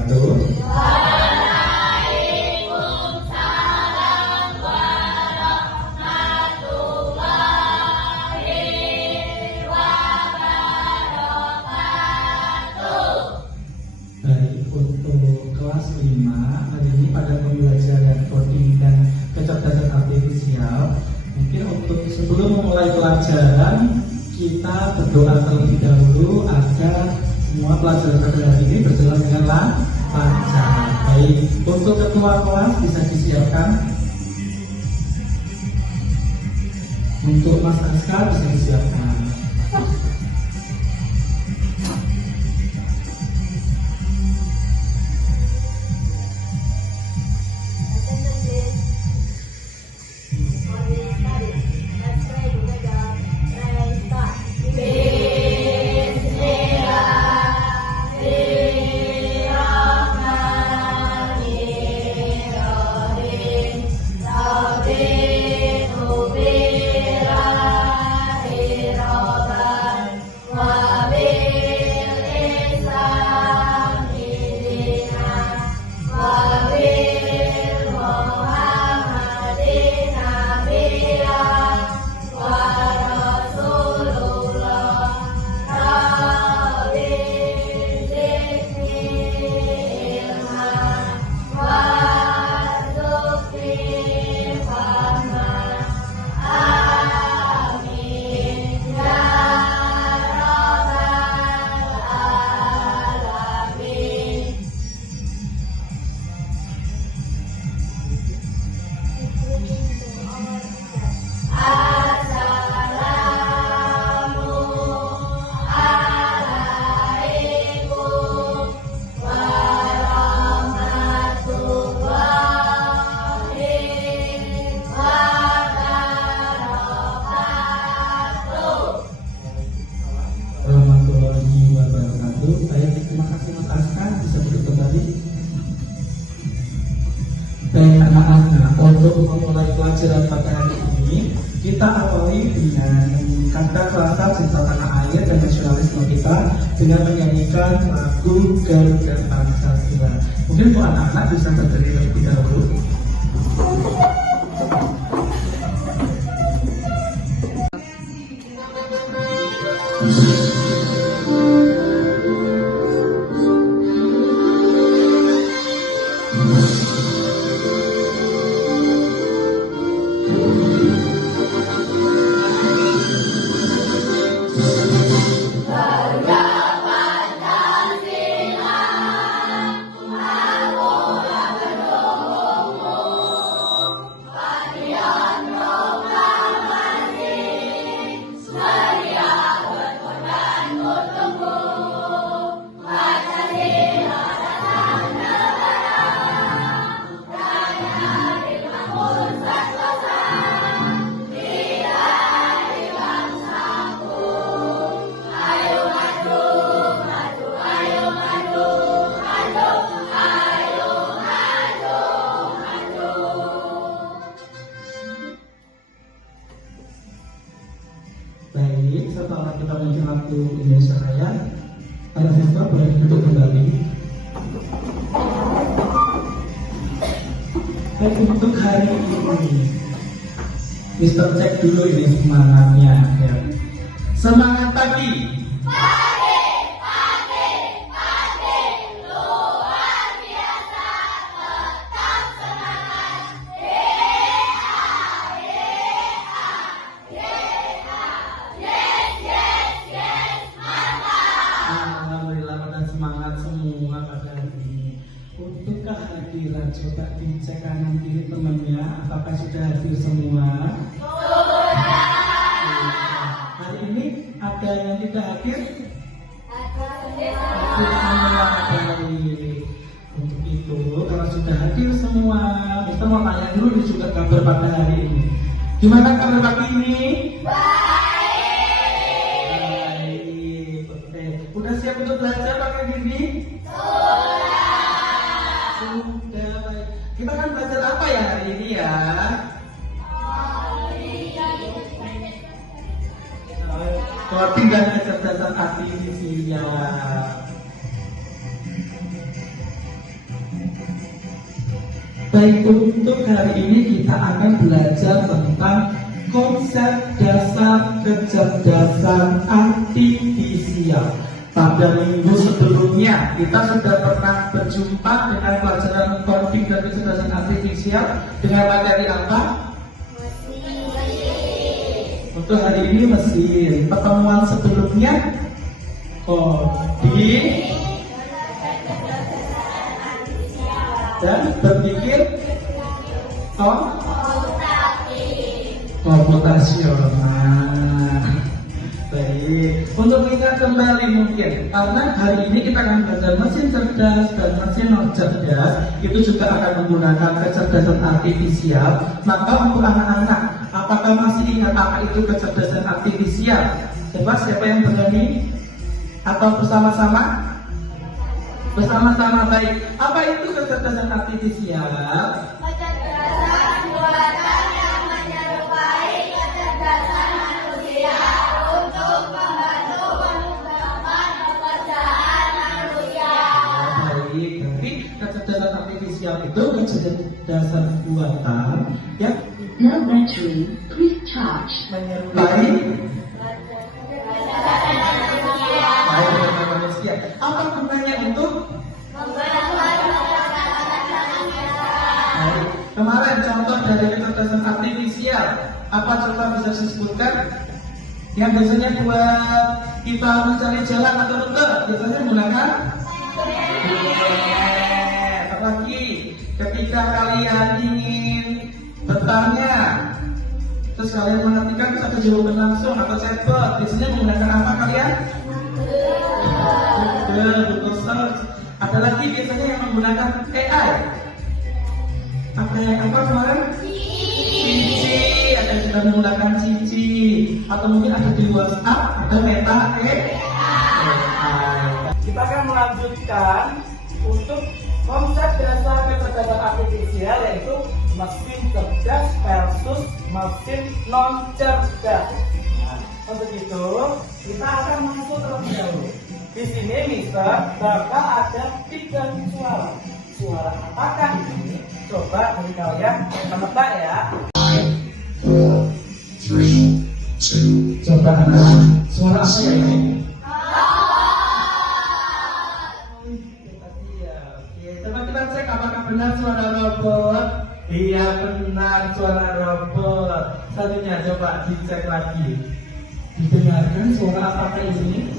wabarakatuh. Waalaikumsalam warahmatullahi wabarakatuh. Baik, untuk kelas 5 hari ini pada pembelajaran coding dan kecerdasan artifisial. Mungkin untuk sebelum memulai pelajaran kita berdoa terlebih dahulu agar semua pelajaran pada hari ini berjalan dengan lancar. Baik, untuk ketua kelas bisa disiapkan. Untuk Mas Aska bisa disiapkan. Baik anak-anak, untuk memulai pelajaran pada hari ini kita awali dengan kata rasa cinta tanah air dan nasionalisme kita dengan menyanyikan lagu Garuda Pancasila. Mungkin untuk anak-anak bisa berdiri terlebih dahulu. Baik, setelah kita menyanyi lagu Indonesia Raya, para siswa boleh duduk kembali. Baik, untuk hari ini, Mister cek dulu ini semangatnya. Ya. Semangat pagi. Untuk kehadiran coba dicek kanan kiri temannya, apakah sudah hadir semua? Sudah. Hari ini ada yang tidak hadir? Hadir semua. Baik. Untuk itu kalau sudah hadir semua, kita mau tanya dulu nih juga kabar pada hari ini. Gimana kabar pagi ini? Baik. Oke. Udah siap untuk belajar pakai gini? Sudah, baik. Kita akan belajar apa ya hari ini ya? Coding dan kecerdasan artifisial. Baik, untuk hari ini kita akan belajar tentang konsep dasar kecerdasan artifisial. Pada minggu sebelumnya kita sudah pernah berjumpa dengan pelajaran konflik dan kecerdasan artifisial dengan materi apa? Untuk hari ini mesin. Pertemuan sebelumnya kode dan berpikir komputasional. Baik, untuk mengingat kembali mungkin karena hari ini kita akan belajar mesin cerdas dan mesin non cerdas, itu juga akan menggunakan kecerdasan artifisial. Maka untuk anak-anak, apakah masih ingat apa itu kecerdasan artifisial? Coba siapa yang berani? Atau bersama-sama? Bersama-sama, baik. Apa itu kecerdasan artifisial? Kecerdasan buatan yang menyerupai kecerdasan manusia untuk membantu mengembangkan pekerjaan manusia. Baik, jadi kecerdasan artifisial itu kecerdasan buatan yang No battery, please charge. menyerupai manusia. Apa gunanya untuk? Baik. Kemarin contoh dari kecerdasan artifisial apa, coba bisa disebutkan? Yang biasanya buat kita mencari jalan atau rute biasanya menggunakan apalagi ketika kalian ingin bertanya terus kalian mengetikkan terus ada jawaban langsung atau chatbot, biasanya menggunakan apa kalian? Google Search. Ada lagi biasanya yang menggunakan AI. Apa kemarin? Cici. Ada yang sudah menggunakan Cici. Atau mungkin ada di WhatsApp, ada Meta AI. Kita akan melanjutkan untuk konsep dasar kecerdasan artifisial, yaitu mesin cerdas versus mesin non cerdas. Nah, untuk itu kita akan masuk terlebih dahulu. Di sini Mister bakal ada 3 suara. Suara apakah ini? Coba dari kalian menebak ya. 5, 4, 3, 2. Coba anak, suara apa ya ini? Oke, coba kita cek apakah benar suara robot. Iya benar, suara robot. Satunya coba dicek lagi. Didengarkan suara apakah ini?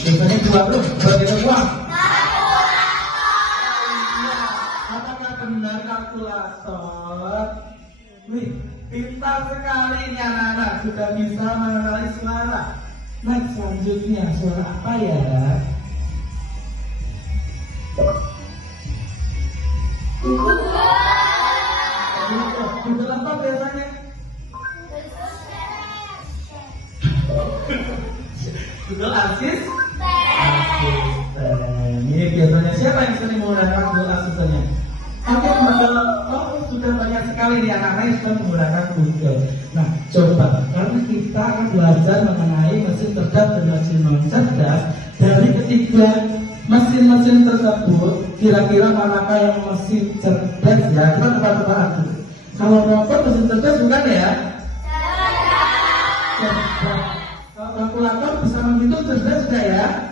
Biasanya 2 bro, berapa uang? Apakah benar kalkulator? Wih, pintar sekali ini anak-anak, sudah bisa mengenali suara. Nah, selanjutnya suara apa ya? Google apa biasanya? Google Assistant. Ini biasanya siapa yang sering menggunakan Google Assistant-nya? Oke, sudah banyak sekali nih anak-anak yang sudah menggunakan Google. Nah, coba karena kita akan belajar mengenai mesin cerdas dan mesin non cerdas, dari ketiga mesin-mesin tersebut, kira-kira manakah yang mesin cerdas ya? Kita coba-coba dulu. Kalau robot mesin cerdas bukan ya? Cerdas. Kalau kalkulator bisa menghitung cerdas sudah ya?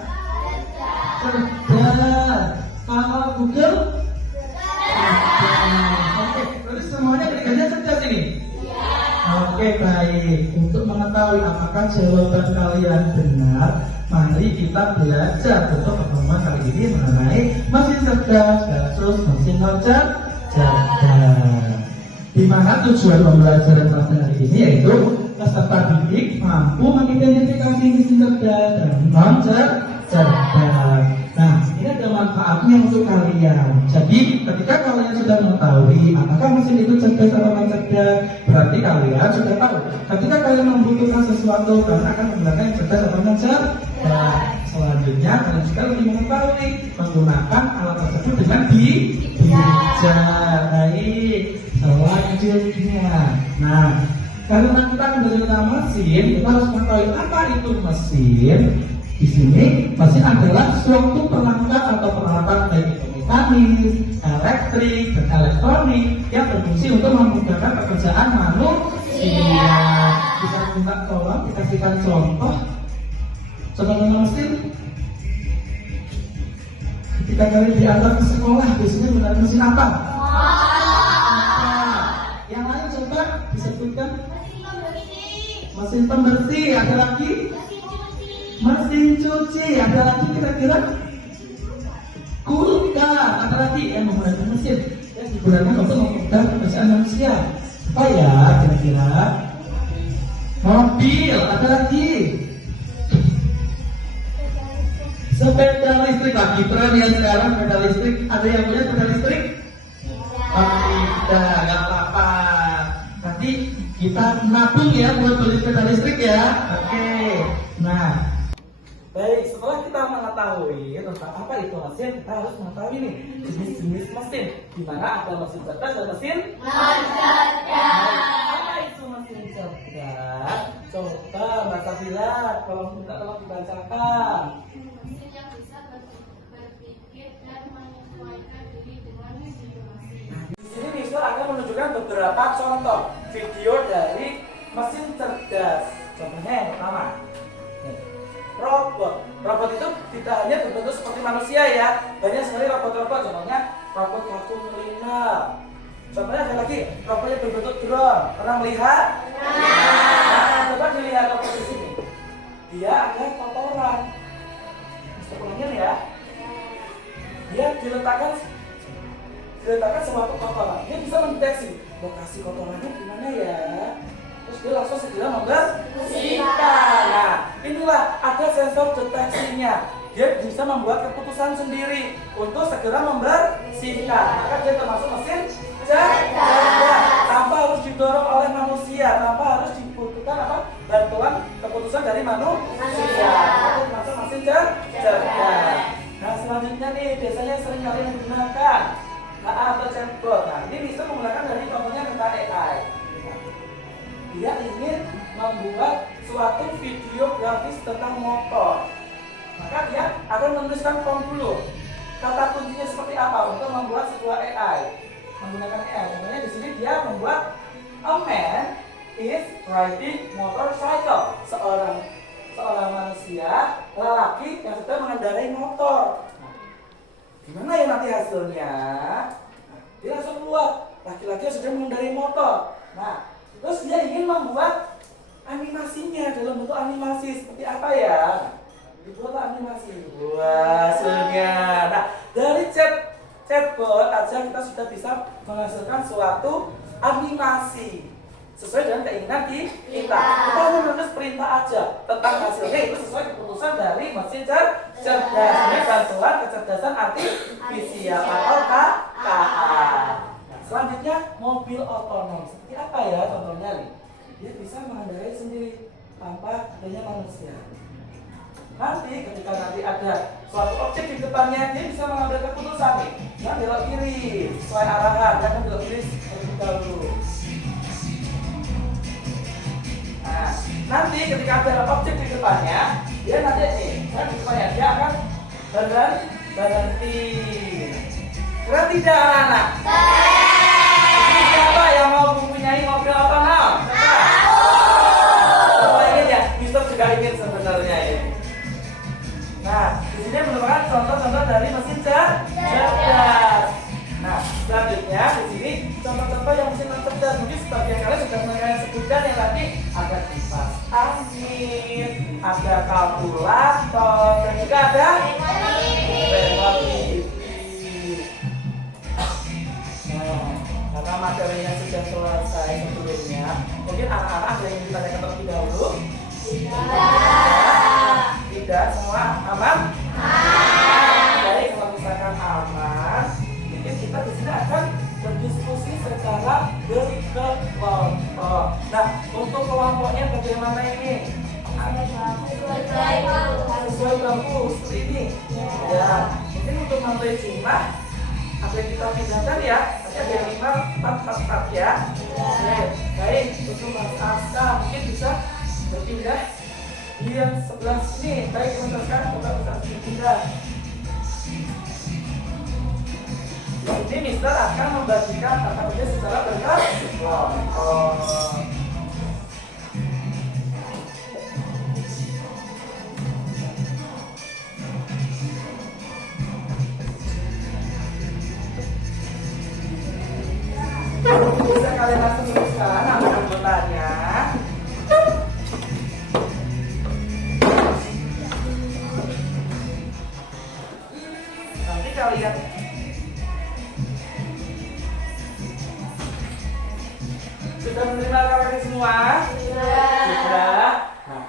Cerdas. Kalau Google? Oke, berarti semuanya berikannya cerdas ini? Oke, baik. Untuk mengetahui apakah jawaban kalian benar, mari kita belajar untuk pertemuan kali ini mengenai mesin cerdas versus mesin non cerdas. Di mana tujuan pembelajaran pada hari ini yaitu peserta didik mampu mengidentifikasi mesin cerdas dan non cerdas. Nah, ini ada manfaatnya untuk kalian. Jadi, ketika kalian sudah mengetahui apakah mesin itu cerdas atau non cerdas, berarti kalian sudah tahu. Ketika kalian membutuhkan sesuatu, kalian akan menggunakan yang cerdas atau non cerdas. Selanjutnya, kalian juga lebih mengetahui menggunakan alat tersebut dengan bijak. Baik, selanjutnya. Nah, karena kita akan belajar tentang mesin, kita harus mengetahui apa itu mesin. Di sini mesin adalah suatu perangkat atau peralatan baik itu mekanis, elektrik, dan elektronik yang berfungsi untuk memudahkan pekerjaan manusia. Bisa minta tolong dikasihkan contoh mesin. Ketika kalian diantar ke sekolah, biasanya menggunakan mesin apa? Yang lain coba disebutkan. Mesin pembersih, ada lagi? Mesin cuci, ada lagi kira-kira? Kulkas, ada lagi yang menggunakan mesin yang digunakan untuk memudahkan pekerjaan manusia. Apa ya kira-kira? Mobil, ada lagi? Sepeda listrik, lagi tren ya sekarang sepeda listrik. Ada yang punya sepeda listrik? Tidak, nggak apa-apa. Nanti kita nabung ya buat beli sepeda listrik ya. Oke. Nah, baik, setelah kita mengetahui tentang apa itu mesin, kita harus mengetahui nih jenis-jenis mesin. Di mana ada mesin cerdas dan mesin cerdas. Apa itu mesin cerdas? Coba Mbak Sabila, tolong dibacakan. Mesin yang bisa berpikir dan menyesuaikan diri dengan situasi. Di sini Mister akan menunjukkan beberapa contoh video dari mesin cerdas. Contohnya yang pertama, robot. Robot itu tidak hanya berbentuk seperti manusia ya, banyak sekali robot-robot. Contohnya robot vacuum cleaner. Contohnya ada lagi robot yang berbentuk drone. Pernah melihat? Nah, coba dilihat robot di sini. Dia ada kotoran. Sebelumnya ya, dia diletakkan suatu kotoran. Dia bisa mendeteksi lokasi kotorannya di mana ya. Terus dia langsung segera membersihkan. Nah, inilah ada sensor deteksinya. Dia bisa membuat keputusan sendiri untuk segera membersihkan. Maka dia termasuk mesin cerdas. Tanpa harus didorong oleh manusia, tanpa harus dibutuhkan apa? Bantuan keputusan dari manusia. Maka termasuk mesin cerdas. Nah, selanjutnya nih biasanya sering kalian menggunakan atau chatbot. Nah, ini bisa menggunakan dari contohnya tentang AI. Dia ingin membuat suatu video grafis tentang motor. Maka dia akan menuliskan prompt dulu. Kata kuncinya seperti apa untuk membuat sebuah AI? Menggunakan AI. Contohnya di sini dia membuat a man is riding motorcycle. Seorang manusia lelaki yang sedang mengendarai motor. Gimana ya nanti hasilnya? Dia langsung keluar laki-laki yang sedang mengendarai motor. Nah, terus dia ingin membuat animasinya dalam bentuk animasi seperti apa ya? Dibuatlah animasi. Wah, hasilnya. Nah, dari chatbot aja kita sudah bisa menghasilkan suatu animasi sesuai dengan keinginan kita. Kita hanya menulis perintah aja tentang hasilnya itu sesuai keputusan dari mesin cerdas. Ini bantuan kecerdasan artifisial atau KA. Selanjutnya mobil otonom. Seperti apa ya contohnya nih? Dia bisa mengendarai sendiri tanpa adanya manusia. Nanti ketika nanti ada suatu objek di depannya, dia bisa mengambil keputusan nih. Jangan belok kiri sesuai arahan, jangan belok kiri terlebih dahulu. Nah, nanti ketika ada objek di depannya, dia nanti nih, di depannya dia akan berhenti. Keren tidak anak-anak? Siapa yang mau mempunyai mobil otonom? Coba ingin ya, Mister juga ingin sebenarnya ini. Nah, di sini merupakan contoh-contoh dari mesin cerdas. Nah, selanjutnya di sini contoh-contoh yang mesin cerdas. Mungkin sebagian kalian sudah mengenai sebutkan yang tadi ada kipas angin, ada kalkulator, dan juga ada remote TV. Karena materinya sudah selesai sebelumnya, mungkin anak-anak ada yang ditanyakan terlebih dahulu? Tidak, semua aman? Baik, kalau misalkan aman, mungkin kita di sini akan berdiskusi secara berkelompok. Nah, untuk kelompoknya bagaimana ini? Sesuai bangku seperti ini. Ya, mungkin untuk menentukan jumlah apa yang kita pindahkan ya, nanti ada 5, 4 ya. Baik, untuk Mas Aska mungkin bisa berpindah di yang sebelah sini. Baik, teman-teman sekarang coba bisa berpindah. ini Mister akan membagikan mata kuliah secara berkelompok. Bisa kalian langsung tuliskan nama anggotanya. Nanti kalian sudah menerima kabar semua? Sudah. Nah,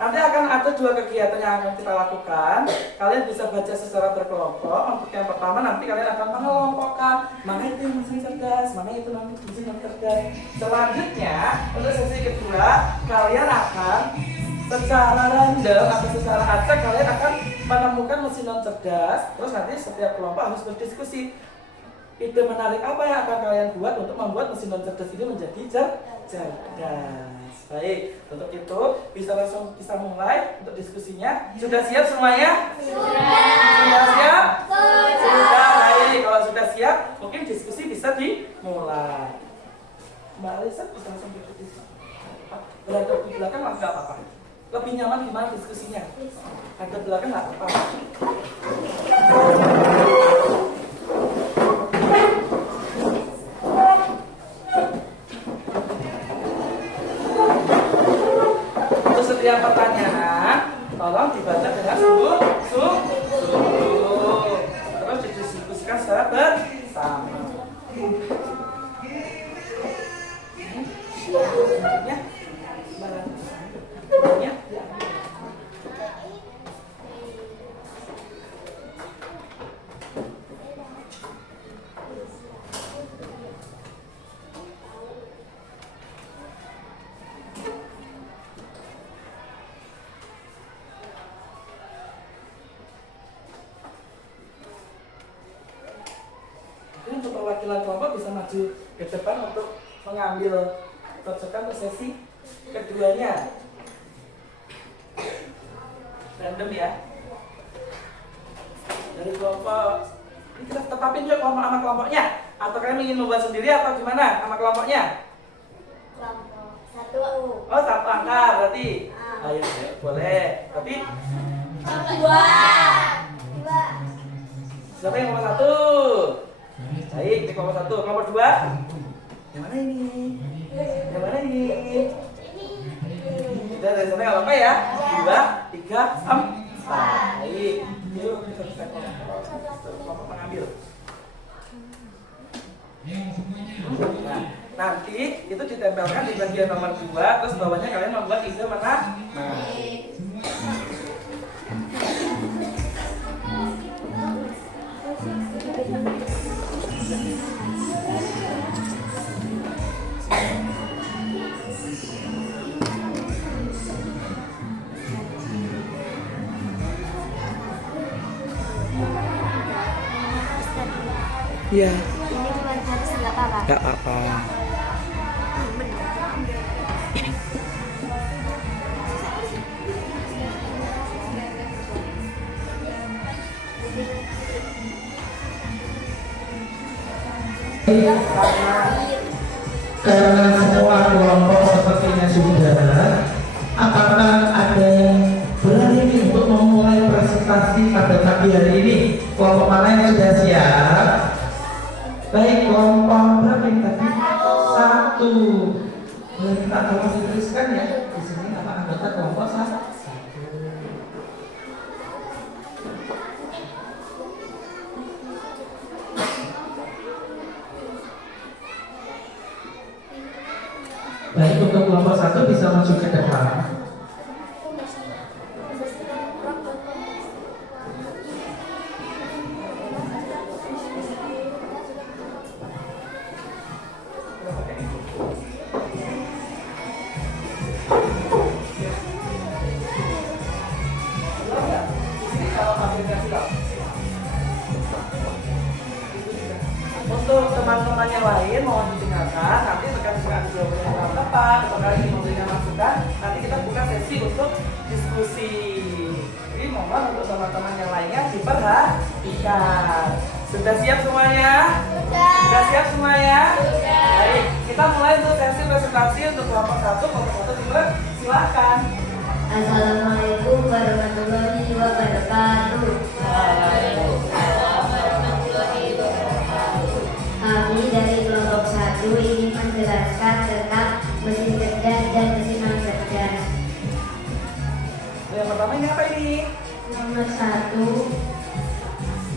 nanti akan ada 2 kegiatan yang akan kita lakukan. Kalian bisa baca secara berkelompok. Untuk yang pertama nanti kalian akan mengelompokkan mana itu yang mesin cerdas, mana itu nanti mesin non cerdas. Selanjutnya untuk sesi kedua kalian akan secara random atau secara acak kalian akan menemukan mesin non cerdas. Terus nanti setiap kelompok harus berdiskusi. Ide menarik apa yang akan kalian buat untuk membuat mesin non cerdas ini menjadi cerdas. Baik, untuk itu bisa mulai untuk diskusinya. Sudah siap semuanya? Sudah siap? Sudah. Baik, kalau sudah siap, mungkin diskusi bisa dimulai. Mbak Alisa bisa langsung diskusi. Berada di belakang nggak apa-apa. Lebih nyaman gimana diskusinya? Ada belakang nggak apa-apa. Setiap pertanyaan tolong dibaca dengan sungguh-sungguh, terus didiskusikan secara bersama. Untuk perwakilan kelompok bisa maju ke depan untuk mengambil proyekan untuk sesi keduanya. Random ya. Dari kelompok ini kita tetapin juga kelompok sama kelompoknya. Atau kalian ingin membuat sendiri atau gimana sama kelompoknya? Kelompok 1. Oh, satu angka berarti. Ayo, boleh. Tapi 2. siapa yang nomor 1? Baik, di kelompok 1, kelompok 2. Yang mana ini? Yang mana ini? Udah dari sana nggak apa-apa ya? 2, 3, 4. Baik. Yuk kita bisa kelompok pengambil. Nah, nanti itu ditempelkan di bagian nomor 2, terus bawahnya kalian membuat ide mana? Iya. Ini cuma jari nggak apa-apa. Nggak apa. Karena semua kelompok sepertinya sudah, apakah ada yang berani untuk memulai presentasi pada pagi hari ini? Kelompok mana yang sudah siap? Baik, kelompok berapa ini tadi? 1. Boleh kita tolong dituliskan ya di sini nama anggota kelompok 1. Baik, untuk kelompok 1 bisa maju ke depan. Untuk teman-teman yang lain mohon didengarkan, nanti rekan-rekan juga boleh tahun depan atau kali ini memberikan masukan, nanti kita buka sesi untuk diskusi. Jadi mohon untuk teman-teman yang lainnya diperhatikan. Sudah siap semuanya? Sudah siap semuanya? Baik, kita mulai untuk sesi presentasi untuk kelompok 1, kelompok 1 silakan. Assalamualaikum warahmatullahi wabarakatuh. Kami dari kelompok 1 ingin menjelaskan tentang mesin cerdas dan mesin non cerdas. Yang pertama ini apa ini? Nomor 1,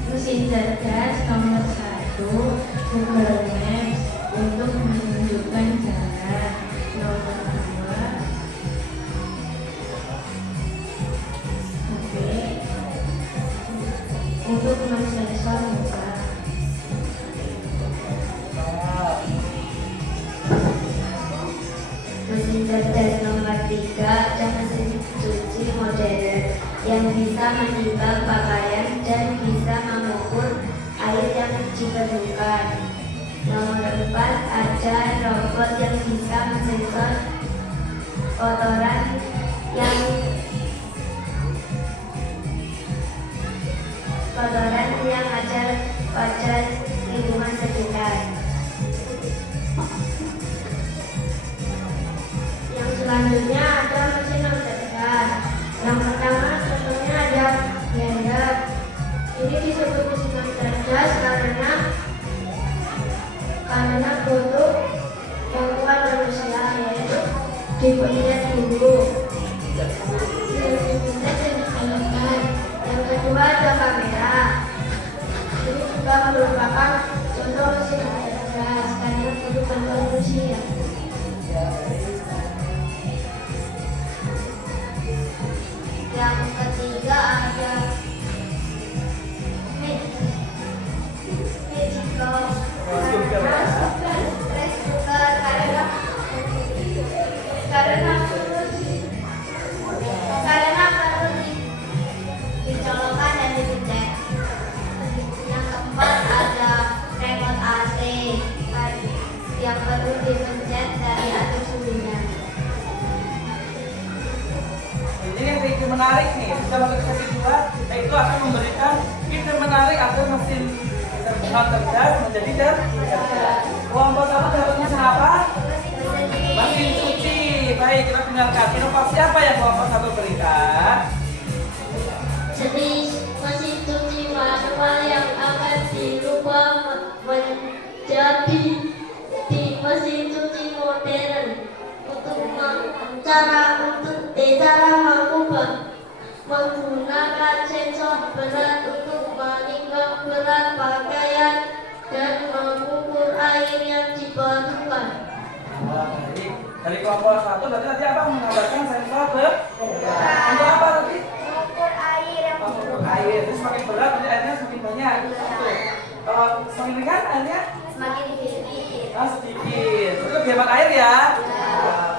mesin cerdas. Nomor 1, Google Maps untuk menunjukkan jalan. Nomor 2, HP untuk mensensor muka. Mesin cerdas nomor 3 dan mesin cuci modern yang bisa menimbang pakaian dan bisa mengukur air yang diperlukan. Nomor 4 ada robot yang bisa mensensor kotoran yang ada pada lingkungan sekitar. Yang selanjutnya ada mesin non cerdas. Yang pertama contohnya ada blender. Ini disebut mesin non cerdas karena butuh gangguan manusia, yaitu dipencet dulu. Yang kedua ada kamera. Ini juga merupakan contoh mesin non cerdas karena butuh gangguan manusia. Yang ketiga ada rice cooker karena perlu dicolokkan dan dipencet. Yang keempat ada remote AC yang perlu dipencet dari atur suhunya. Jadi yang ide menarik nih, kita masuk ke sesi 2, yaitu akan memberikan ide menarik agar mesin non cerdas menjadi cerdas. Kelompok 1 dapat mesin apa? Mesin cuci. Baik, kita dengarkan inovasi apa yang kelompok 1 berikan? Jenis mesin cuci manual yang akan dirubah menjadi mesin cuci modern untuk cara menggunakan sensor berat untuk menimbang berat pakaian dan mengukur air yang diperlukan. Baik, dari kelompok 1 berarti nanti apa menggambarkan sensor berat? Untuk apa tadi? Mengukur air yang Mengukur air. Jadi semakin berat nanti airnya semakin banyak. Betul. Kalau semakin ringan airnya semakin sedikit. sedikit. Itu lebih hemat air ya.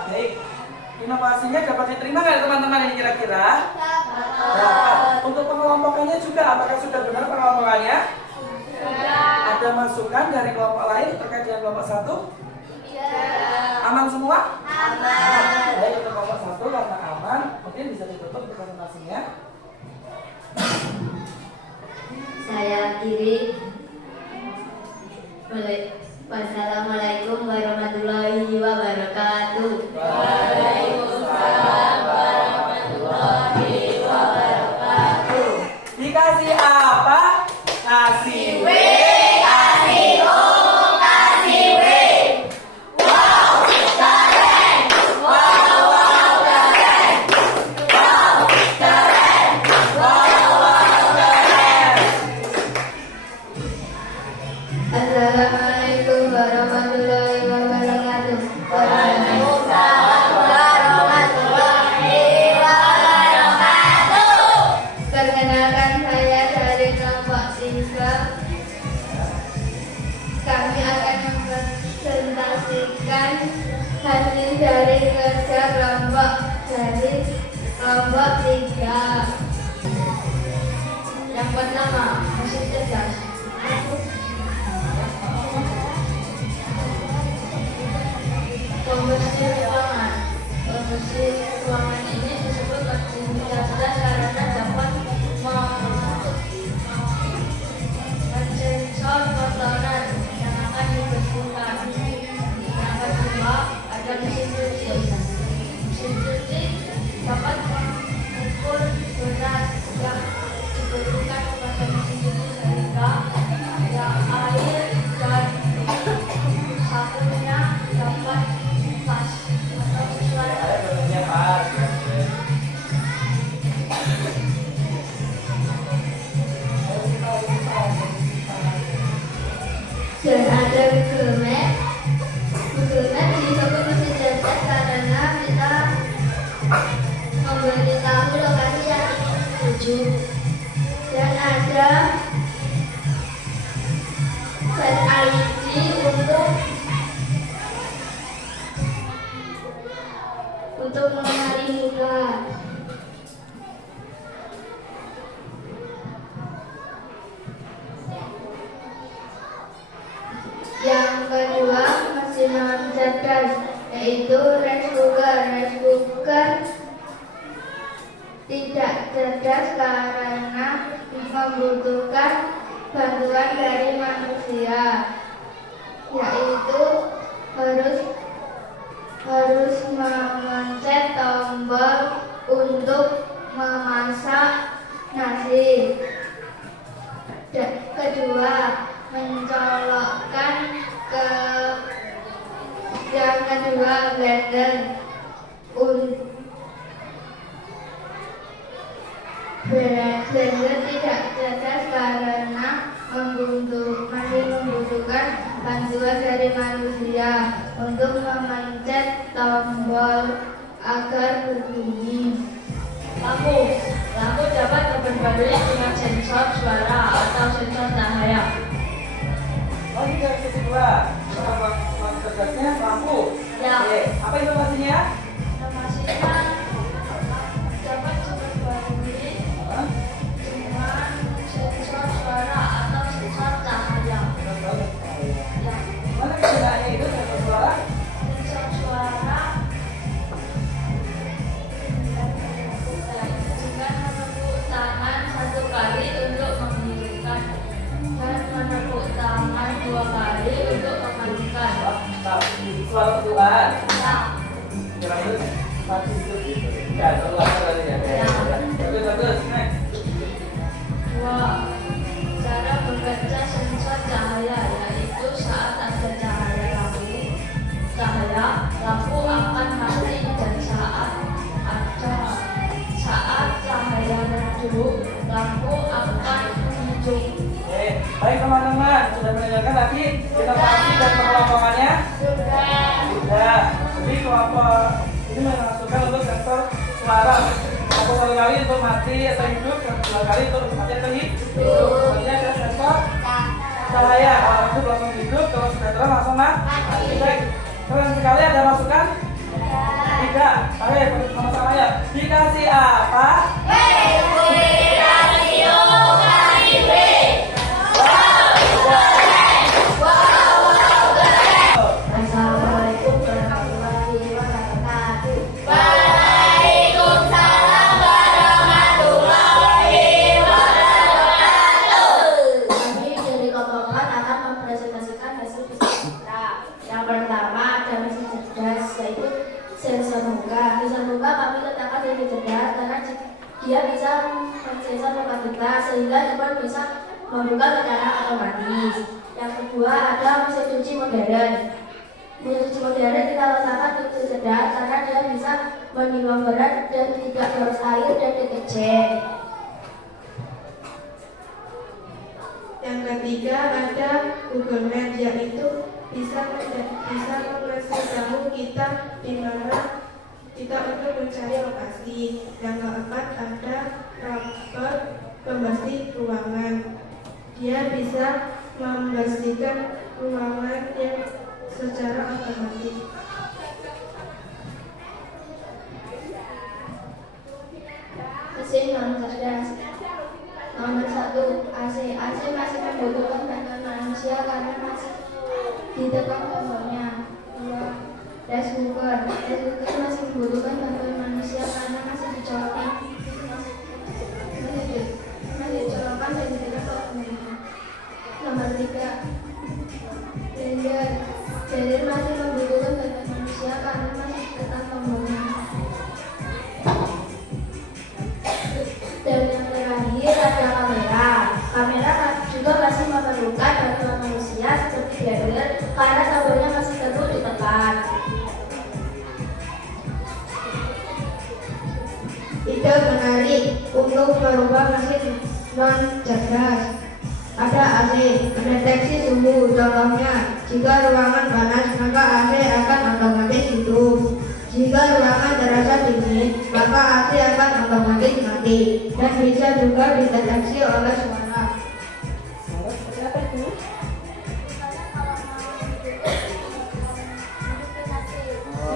Baik. Inovasinya dapat diterima nggak teman-teman ini kira-kira? Dapat. Untuk pengelompokannya juga, apakah sudah benar pengelompokannya? Ada masukan dari kelompok lain terkait dengan kelompok 1? Aman semua? Aman. Baik, untuk kelompok 1 karena aman, mungkin bisa ditutup untuk presentasinya. Saya akhiri. Wassalamualaikum warahmatullahi wabarakatuh. Waalaikumsalam warahmatullahi wabarakatuh. Dikasih apa? Kasih W, kasih O, kasih W. Wow, keren. Wow, keren. Wow, keren. Wow, keren. Assalamualaikum warahmatullahi wabarakatuh. Waalaikumsalam warahmatullahi wabarakatuh. Perkenalkan, saya dari kelompok 3. Kami akan mempresentasikan hasil dari kerja kelompok 3. Yang pertama, mesin cerdas. Pembersih ruangan. Pembersih ruangan ini disebut mesin cerdas karena dapat mencegah Dan ada Google Map. Google Map disebut mesin cerdas karena kita memberitahu lokasi yang ingin dituju. Dan ada Face ID untuk mengenali muka. Yang kedua, mesin non cerdas, yaitu rice cooker. Rice cooker tidak cerdas karena membutuhkan bantuan dari manusia, yaitu harus memencet tombol untuk memasak nasi. Kedua, mencolokkan ke yang kedua blender. Blender tidak cerdas karena masih membutuhkan bantuan dari manusia untuk memencet tombol agar berbunyi. Lampu dapat berbagai dengan sensor suara atau sensor cahaya. Oh, ini dari kedua. Apa cerdasnya? Lampu. Ya. Oke. Apa informasinya? Informasinya dapat berbagai dengan sensor suara atau sensor cahaya. Ya. Mana kegunaannya itu sensor suara? Sensor suara dengan menepuk tangan satu kali untuk menghidupkan dan menepuk tangan dua kali untuk mematikan. Suara ketuaan. Ya. Terus mati hidup gitu. Ya, keluar tadi ya. Ya. Terus, next. Dua, cara bekerja sensor cahaya, yaitu saat ada cahaya lampu akan mati, dan saat cahaya redup lampu akan hijau. Oke, baik teman-teman, sudah mendengarkan lagi inovasi dan pengelompokannya? Sudah. Jadi kelompok ini memasukkan untuk sensor suara. Kelompok satu kali untuk mati atau hidup, dan dua kali untuk mati atau hidup. Selanjutnya ada sensor cahaya. Kalau hidup langsung hidup, kalau sudah terang langsung mati. Baik. Keren sekali, ada masukan? Tidak. Oke, sama-sama ya. Dikasih apa? Assalamualaikum warahmatullahi wabarakatuh. Kami dari kelompok 4 akan mempresentasikan hasil bisnis kita. Yang pertama ada mesin cerdas, yaitu sensor muka. Sensor muka kami letakkan di mesin cerdas karena dia bisa mensensor muka kita sehingga dapat bisa membuka secara otomatis. Yang kedua ada mesin cuci modern. Mesin cuci modern kita letakkan di mesin cerdas karena dia bisa menimbang berat dan tidak boros air dan deterjen. Yang ketiga ada Google Map, yaitu bisa mengasih tahu kita di mana kita untuk mencari lokasi. Yang keempat ada robot pembersih ruangan. Dia bisa membersihkan ruangan yang secara otomatis. Mesin non cerdas. Nomor 1 AC. AC masih membutuhkan bantuan manusia karena masih ditekan tombolnya. 2 rice cooker. Rice cooker masih membutuhkan bantuan manusia karena masih dicolokkan dan ditekan tombolnya. Nomor 3 blender. Blender masih membutuhkan bantuan manusia karena masih ditekan tombolnya. Dan yang terakhir ada kamera. Kamera juga masih memerlukan bantuan manusia seperti blender karena tombolnya masih perlu ditekan. Ide menarik untuk merubah mesin non cerdas. Ada ada AC. Mendeteksi suhu, contohnya jika ruangan panas maka AC akan otomatis hidup. Jika ruangan terasa dingin maka AC akan otomatis mati. Dan bisa juga dideteksi oleh suara.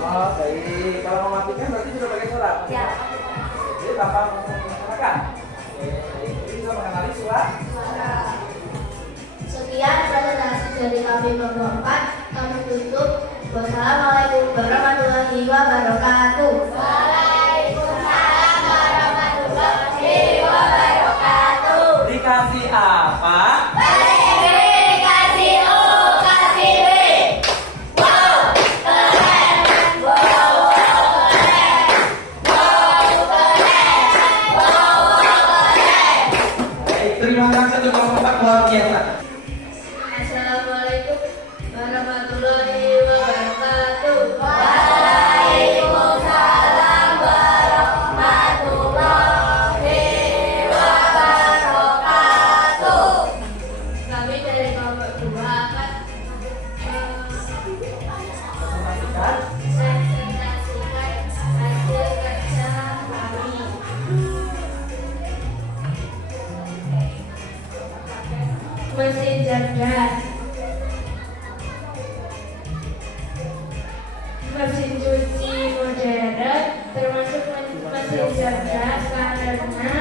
Oh, baik. Kalau mematikan berarti sudah pakai suara. Ya. Jadi Bapak melaksanakan. Jadi bisa mengenali suara. Sekian presentasi dari kami kelompok 4. Kami tutup. Wassalamualaikum warahmatullahi wabarakatuh. Waalaikumsalam warahmatullahi wabarakatuh. Dikasih apa? Kasih U, kasih W. Wow, keren. Wow, keren. Wow, keren. Wow, keren. Baik, terima kasih untuk kelompok luar biasa. Assalamualaikum warahmatullahi wabarakatuh. Waalaikumsalam warahmatullahi wabarakatuh. Kami dari kelompok 2 akan Presentasikan. presentasikan hasil kerja kami. Mesin cerdas. Mesin cuci modern termasuk mesin cerdas karena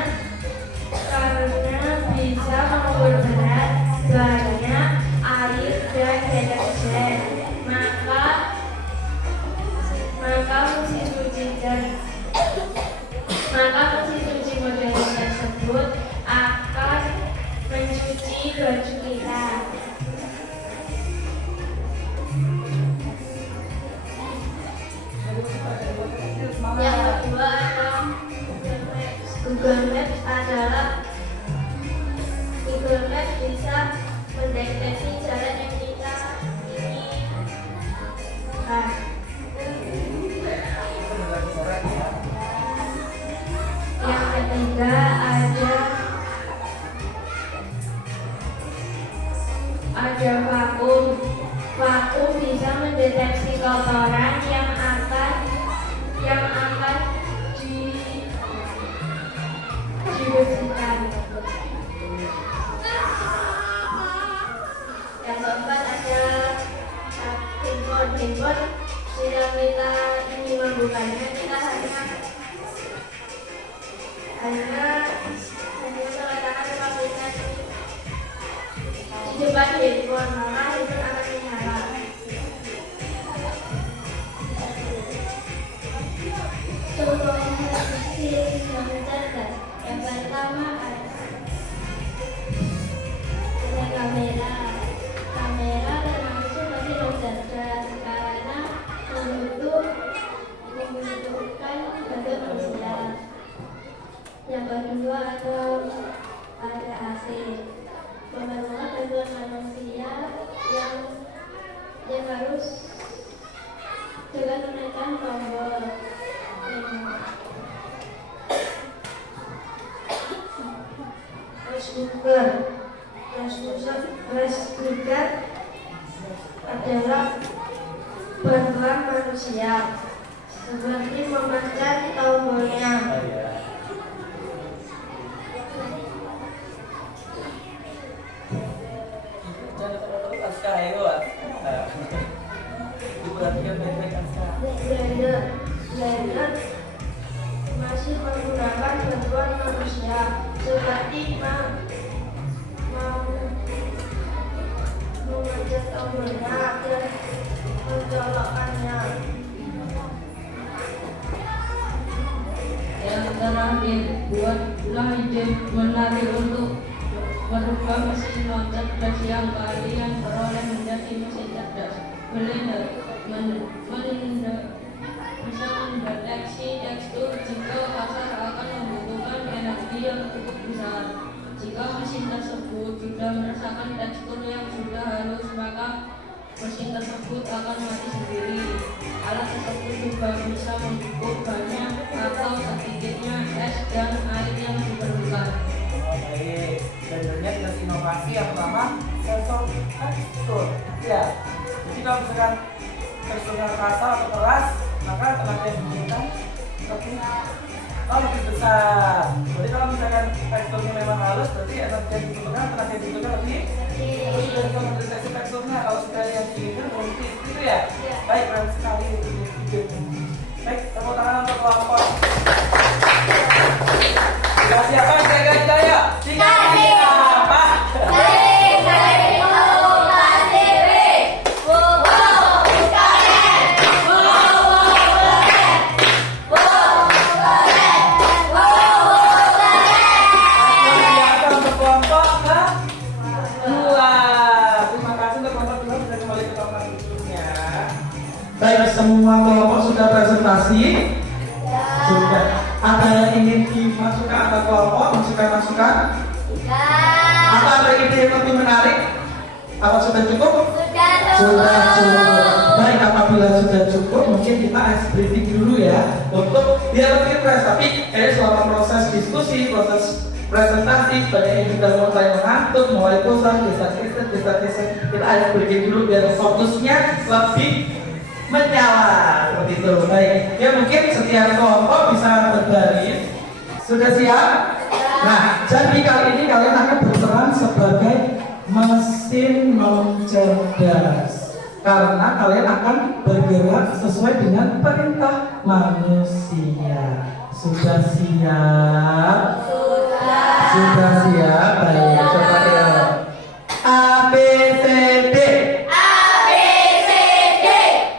bisa mengukur berat, banyak, air dan deterjen. Maka mesin cuci modern tersebut akan mencuci baju kita. Yang kedua adalah Google Maps Google Maps bisa mendeteksi jalan yang kita ingin. Yang ketiga ada vakum. Vakum bisa mendeteksi kotoran yang akan dibersihkan. Yang keempat ada handphone. Jika kita ingin membukanya, kita hanya meletakkan aplikasi di depan handphone, maka handphone akan menyala. Contohnya mesin yang cerdas. Yang pertama ada kamera. Kamera termasuk mesin yang cerdas karena membutuhkan bentuk manusia. Yang kedua ada AC. Memerlukan bantuan manusia yang harus dengan menekan tombol. Rice cooker adalah bantuan manusia seperti memencet tombolnya. Blender masih menggunakan bantuan manusia seperti memencet tombolnya dan mencolokkannya. Yang terakhir, buatlah ide menarik untuk merubah mesin non cerdas yang kalian peroleh menjadi mesin cerdas. Blender bisa mendeteksi tekstur jika kasar akan membutuhkan energi yang cukup besar. Jika mesin tersebut sudah merasakan tekstur yang sudah halus, maka mesin tersebut akan mati sendiri. Alat tersebut juga bisa mengukur banyak atau sedikitnya es dan air yang diperlukan. Baik, blendernya dikasih inovasi yang bernama sensor tekstur. Ya, jadi kalau misalkan teksturnya kasar atau keras, maka tenaga yang dibutuhkan lebih besar. Jadi kalau misalkan teksturnya memang halus, berarti tenaga yang dibutuhkan lebih. Terus sudah bisa mendeteksi teksturnya. Kalau sudah yang diinginkan mungkin gitu ya. Baik, keren sekali itu. Baik, tepuk tangan untuk kelompok. Sudah siapa jaga Hidayah? Siapa? Baik, semua kelompok sudah presentasi? Sudah. Ada yang ingin dimasukkan atau kelompok masukan? Atau ada ide yang lebih menarik? Apa sudah cukup? Sudah cukup. Baik, apabila sudah cukup, mungkin kita ice breathing dulu ya, untuk biar lebih fresh. Tapi selama proses diskusi, proses presentasi, banyak yang sudah mulai mengantuk, mulai bosan, geser, kita ice breathing dulu biar fokusnya lebih menyala seperti itu. Baik, ya mungkin setiap kelompok bisa berbaris. Sudah siap? Nah, jadi kali ini kalian akan berperan sebagai mesin cerdas, karena kalian akan bergerak sesuai dengan perintah manusia. Sudah siap? Sudah siap. Baik, coba ya. A B C D.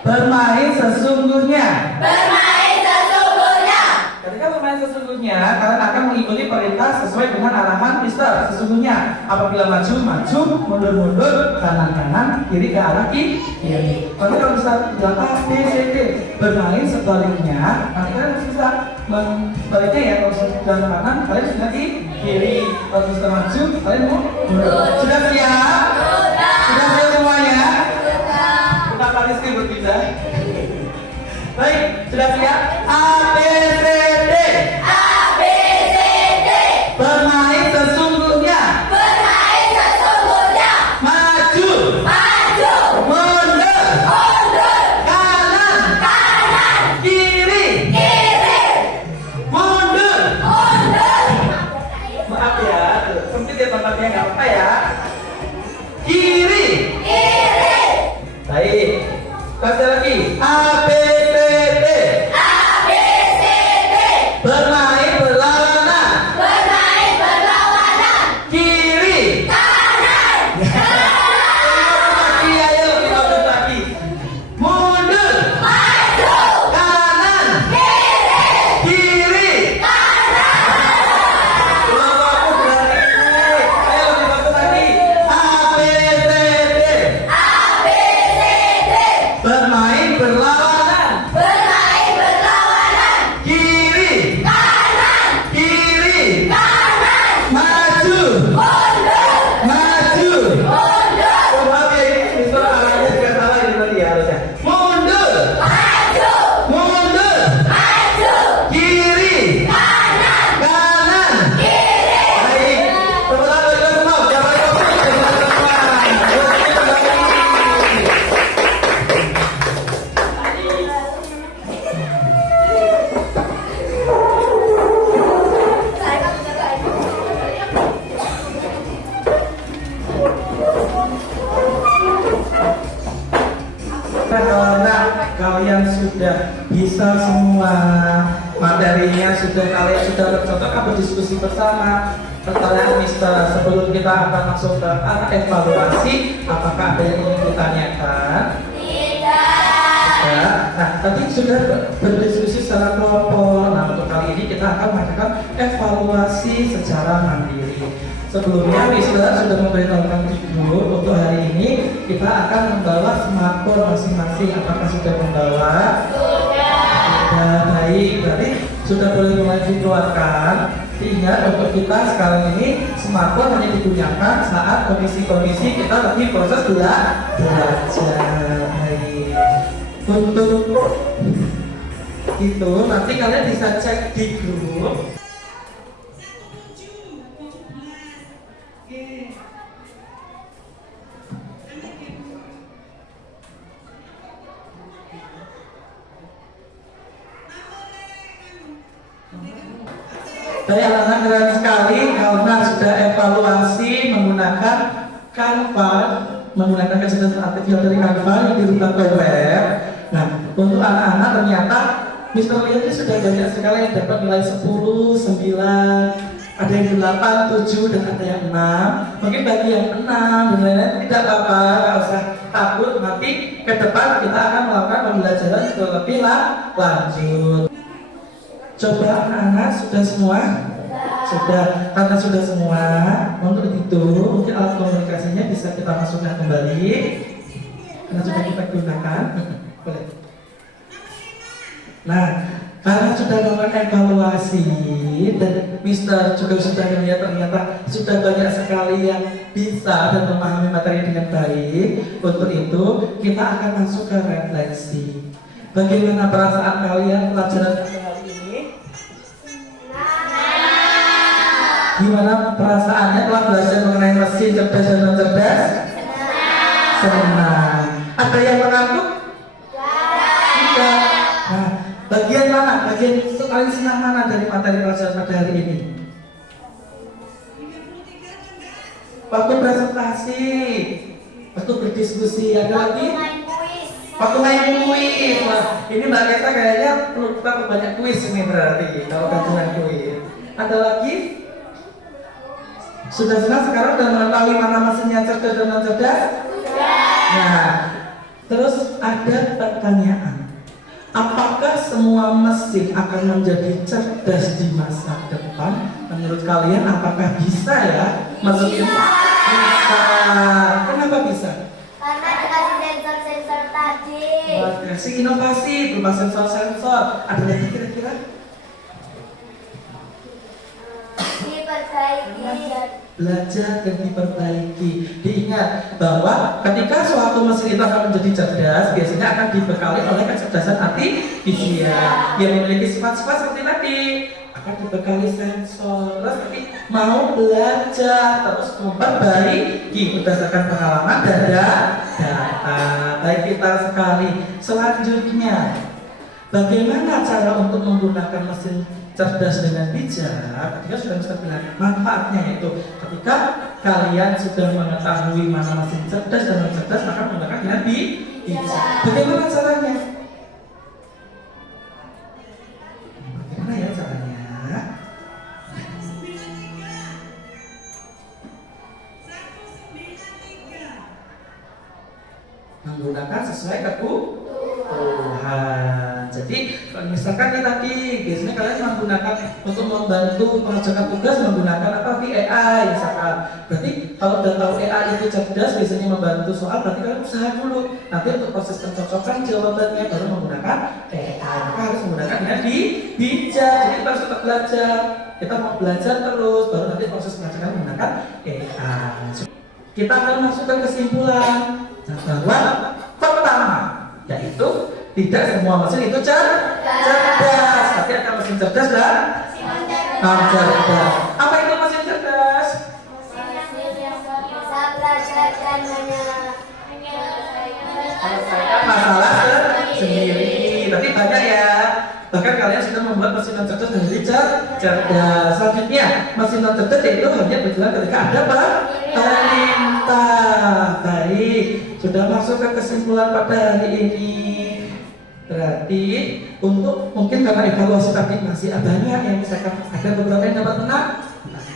Bermain sesungguhnya. Ketika bermain sesungguhnya, kalian akan mengikuti perintah sesuai dengan arahan Mister. Sesungguhnya, apabila maju, mundur, kanan, kiri ke arah kiri. Tapi kalau Mister bilang A, B, C, D, bermain sebaliknya, nanti kalian bisa sebaliknya ya. Kalau Mister bilang kanan, kalian sudah di kiri. Kalau Mister maju, kalian mau mundur. Sudah siap? Sudah siap semuanya? Kita Rizky berpindah. Baik, sudah siap? A, B, C, D. Bermain sesungguhnya. Maju. Mundur. Kanan. Kiri. Mundur. Maaf ya, sempit ya tempatnya, nggak apa-apa ya. Kiri. Baik, kasih lagi. A, B, C, D. Bermain berlawanan. Kiri. Kiri aja lebih bagus lagi. Mundur. Kanan. Kiri. Kelompokku berani. Ayo lebih bagus lagi. A, B, C, D. Bermain berlawanan. Kiri. Kiri. Maju. Oh, maaf ya, ini Mister arahnya juga salah ini tadi ya harusnya. Mundur. Kiri. Kanan. Baik. Tepuk tangan bagi kita semua. Jangan lupa karena kalian sudah bisa semua materinya, kalian sudah tercocok berdiskusi bersama. Pertanyaan Mister sebelum kita akan masuk ke arah evaluasi, apakah ada yang ingin ditanyakan? Tidak. Nah, tadi sudah berdiskusi secara kelompok. Nah, untuk kali ini kita akan melakukan evaluasi secara mandiri. Sebelumnya Mister sudah memberitahukan dulu untuk hari ini kita akan membawa smartphone masing-masing. Apakah sudah membawa? Sudah. Baik, berarti sudah boleh mulai dikeluarkan. Ingat, untuk kita sekarang ini smartphone hanya digunakan saat kondisi-kondisi kita lagi proses belajar. Baik. Untuk itu nanti kalian bisa cek di grup. Dari anak-anak keren sekali karena sudah evaluasi menggunakan Canva, menggunakan kecerdasan artifisial dari Canva yang dirubah ke web. Nah, untuk anak-anak ternyata Mr. Lian ini sudah banyak sekali yang dapat nilai 10, 9, ada yang 8, 7, dan ada yang 6. Mungkin bagi yang 6 dan lain-lain tidak apa-apa, nggak usah takut. Nanti ke depan kita akan melakukan pembelajaran lebih lanjut. Coba anak-anak sudah semua? Sudah, karena sudah semua, untuk itu mungkin alat komunikasinya bisa kita masukkan kembali karena sudah kita gunakan. Boleh. Nah, karena sudah melakukan evaluasi dan Mister juga sudah melihat ternyata sudah banyak sekali yang bisa dan memahami materi dengan baik. Untuk itu kita akan masuk ke refleksi. Bagaimana perasaan kalian pelajaran hari ini? Gimana perasaannya telah belajar mengenai mesin cerdas dan non cerdas? Senang. Ada yang mengantuk? Tidak. Nah, bagian mana? Bagian paling senang mana dari materi pelajaran pada hari ini? Waktu presentasi, waktu berdiskusi, ada lagi? Waktu main kuis. Wah, ini Mbak Kesa kayaknya perlu kita banyak kuis ini berarti kalau gabungan kuis. Ada lagi? Sudah senang sekarang sudah mengetahui mana mesinnya cerdas dan non cerdas? Nah, terus ada pertanyaan. Apakah semua mesin akan menjadi cerdas di masa depan? Menurut kalian apakah bisa ya? Mesin bisa. Kenapa bisa? Karena dikasih sensor-sensor tadi. Kasih inovasi berupa sensor-sensor. Ada lagi kira-kira? Belajar dan diperbaiki. Diingat bahwa ketika suatu mesin itu akan menjadi cerdas, biasanya akan dibekali oleh kecerdasan artifisial yang memiliki sifat-sifat seperti tadi. Akan dibekali sensor, terus nanti mau belajar terus memperbaiki berdasarkan pengalaman dan data. Baik kita sekali. Selanjutnya, bagaimana cara untuk menggunakan mesin cerdas dengan bijak? Ketika sudah bisa bilang manfaatnya yaitu ketika kalian sudah mengetahui mana mesin cerdas dan non cerdas, maka menggunakan dengan bijak. Bagaimana caranya? Bagaimana ya caranya? Menggunakan sesuai kebutuhan. Jadi misalkan ini tadi biasanya kalian menggunakan untuk membantu mengerjakan tugas menggunakan apa? AI misalkan. Berarti kalau udah tahu AI itu cerdas biasanya membantu soal, berarti kalian usaha dulu. Nanti untuk proses pencocokan jawabannya baru menggunakan AI. Maka harus menggunakan dengan bijak. Jadi kita harus tetap belajar. Kita mau belajar terus, baru nanti proses pengajaran menggunakan AI. Kita akan masukkan kesimpulan. Nah, bahwa pertama yaitu tidak semua mesin itu cerdas, tapi ada mesin cerdas dan non cerdas. Apa itu mesin cerdas? Bisa belajar dan Menyelesaikan masalah sendiri. Tapi banyak ya. Bahkan kalian sudah membuat mesin non cerdas menjadi cerdas. Selanjutnya, mesin non cerdas itu hanya berjalan ketika ada perintah. Baik, sudah masuk ke kesimpulan pada hari ini. Berarti untuk mungkin karena evaluasi tadi masih banyak yang misalkan ada beberapa yang dapat menang,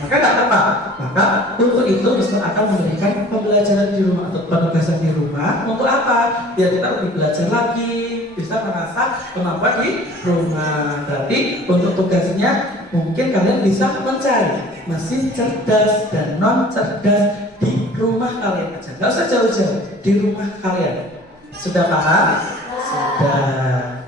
maka tidak apa-apa. Maka untuk itu Mister akan memberikan pembelajaran di rumah atau penugasan di rumah. Untuk apa? Biar kita lebih belajar lagi, bisa mengasah kemampuan di rumah. Berarti untuk tugasnya mungkin kalian bisa mencari mesin cerdas dan non cerdas di rumah kalian aja. Gak usah jauh-jauh, di rumah kalian. Sudah paham? Sudah.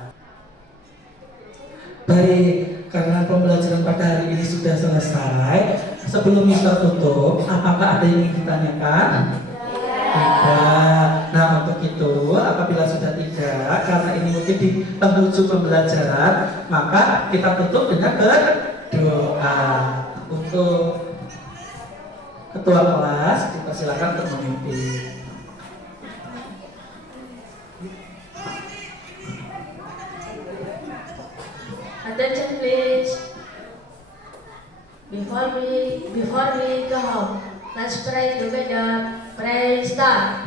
Baik, karena pembelajaran pada hari ini sudah selesai. Sebelum Mister tutup, apakah ada yang ingin ditanyakan? Tidak. Nah, untuk itu, apabila sudah tidak, karena ini mungkin di penghujung pembelajaran, maka kita tutup dengan berdoa. Untuk ketua kelas, dipersilakan untuk memimpin. Attention please. before we go home, let's pray together. Pray start.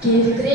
Give